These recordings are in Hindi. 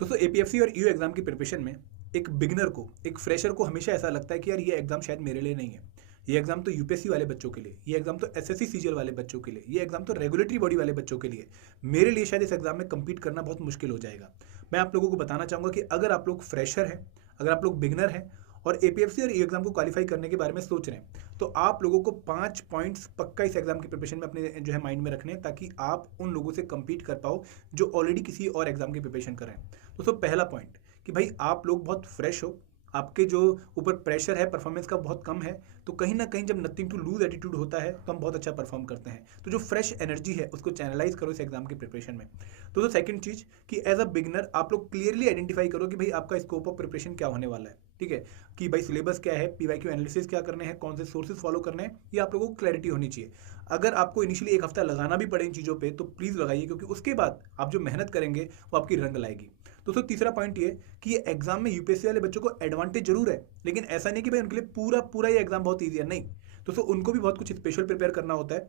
दोस्तों एपीएफसी और ईयू एग्जाम की प्रिपरेशन में एक बिगनर को, एक फ्रेशर को हमेशा ऐसा लगता है कि यार ये एग्जाम शायद मेरे लिए नहीं है। ये एग्जाम तो यूपीएससी वाले बच्चों के लिए, ये एग्जाम तो एसएससी सीजीएल वाले बच्चों के लिए, ये एग्जाम तो रेगुलेटरी बॉडी वाले बच्चों के लिए। मेरे लिए शायद इस एग्जाम में compete करना बहुत मुश्किल हो जाएगा। मैं आप लोगों को बताना चाहूंगा कि अगर आप लोग फ्रेशर हैं, अगर आप लोग बिगनर हैं और एपीएफसी और ई एग्जाम को क्वालिफाई करने के बारे में सोच रहे हैं, तो आप लोगों को 5 पॉइंट्स पक्का इस एग्जाम की प्रिपरेशन में अपने जो है माइंड में रखने हैं, ताकि आप उन लोगों से compete कर पाओ जो ऑलरेडी किसी और एग्जाम की प्रिपरेशन कर रहे हैं। दोस्तों पहला पॉइंट कि भाई आप लोग बहुत फ्रेश हो, आपके जो ऊपर प्रेशर है परफॉर्मेंस का बहुत कम है, तो कहीं ना कहीं जब नथिंग टू लूज एटीट्यूड होता है तो हम बहुत अच्छा परफॉर्म करते हैं। तो जो फ्रेश एनर्जी है उसको चैनलाइज करो इस एग्जाम की प्रिपरेशन में। तो सेकंड चीज कि एज अ बिगनर आप लोग क्लियरली आइडेंटिफाई करो कि भाई आपका स्कोप ऑफ प्रिपरेशन क्या होने वाला है। ठीक है, कि भाई सिलेबस क्या है, पीवाईक्यू एनालिसिस क्या करने हैं, कौन से सोर्सेज फॉलो करने हैं, ये आप लोगों को क्लैरिटी होनी चाहिए। अगर आपको इनिशियली एक हफ्ता लगाना भी पड़े इन चीज़ों पे तो प्लीज़ लगाइए, क्योंकि उसके बाद आप जो मेहनत करेंगे वो आपकी रंग लाएगी। दोस्तों तीसरा पॉइंट ये कि ये एग्जाम में यूपीएससी वाले बच्चों को एडवांटेज जरूर है, लेकिन ऐसा नहीं कि भाई उनके लिए पूरा पूरा ये एग्जाम बहुत ईजी है, नहीं। दोस्तों उनको भी बहुत कुछ स्पेशल प्रिपेयर करना होता है,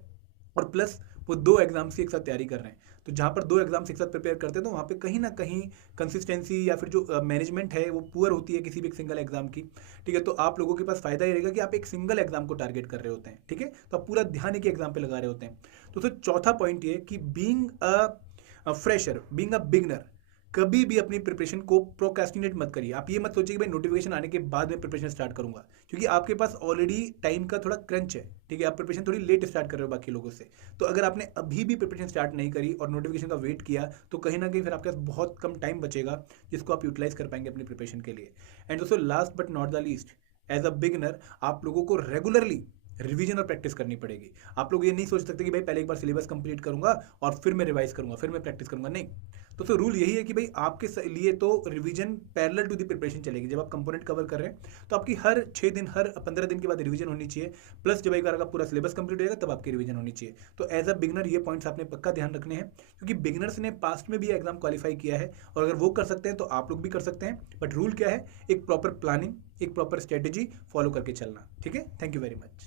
और प्लस वो 2 एग्जाम्स की एक साथ तैयारी कर रहे हैं। तो जहाँ पर 2 एग्जाम्स एक साथ प्रिपेयर करते हैं तो वहाँ पे कहीं ना कहीं कंसिस्टेंसी या फिर जो मैनेजमेंट है वो पुअर होती है किसी भी एक सिंगल एग्जाम की। ठीक है, तो आप लोगों के पास फायदा ये रहेगा कि आप एक सिंगल एग्जाम को टारगेट कर रहे होते हैं। ठीक है, तो आप पूरा ध्यान एक एग्जाम पे लगा रहे होते हैं। तो चौथा पॉइंट ये कि being a fresher, being a beginner, कभी भी अपनी प्रिपरेशन को प्रोक्रेस्टिनेट मत करिए। आप ये मत सोचिए कि भाई नोटिफिकेशन आने के बाद मैं प्रिपरेशन स्टार्ट करूंगा, क्योंकि आपके पास ऑलरेडी टाइम का थोड़ा क्रंच है। ठीक है, आप प्रिपरेशन थोड़ी लेट स्टार्ट कर रहे हो बाकी लोगों से। तो अगर आपने अभी भी प्रिपरेशन स्टार्ट नहीं करी और नोटिफिकेशन का वेट किया तो कहीं ना कहीं फिर आपके पास बहुत कम टाइम बचेगा जिसको आप यूटिलाइज कर पाएंगे अपनी प्रिपरेशन के लिए। एंड दोस्तों last but not the least, as a beginner आप लोगों को रेगुलरली रिवीजन और प्रैक्टिस करनी पड़ेगी। आप लोग ये नहीं सोच सकते कि भाई पहले एक बार सिलेबस कंप्लीट करूंगा और फिर मैं रिवाइज करूंगा, फिर मैं प्रैक्टिस करूंगा, नहीं। तो रूल यही है कि भाई आपके लिए तो revision parallel to the preparation चलेगी। जब आप कंपोनेंट कवर कर रहे हैं तो आपकी हर 6 दिन, हर 15 दिन के बाद रिवीजन होनी चाहिए। प्लस जब एक बार का पूरा सिलेबस कंप्लीट हो जाएगा तब आपकी रिवीजन होनी चाहिए। तो एज अ बिगनर ये पॉइंट्स आपने पक्का ध्यान रखने हैं, क्योंकि बिगनर्स ने पास्ट में भी एग्जाम क्वालिफाई किया है, और अगर वो कर सकते हैं तो आप लोग भी कर सकते हैं। बट रूल क्या है, एक प्रॉपर प्लानिंग, एक प्रॉपर स्ट्रेटेजी फॉलो करके चलना। ठीक है, थैंक यू वेरी मच।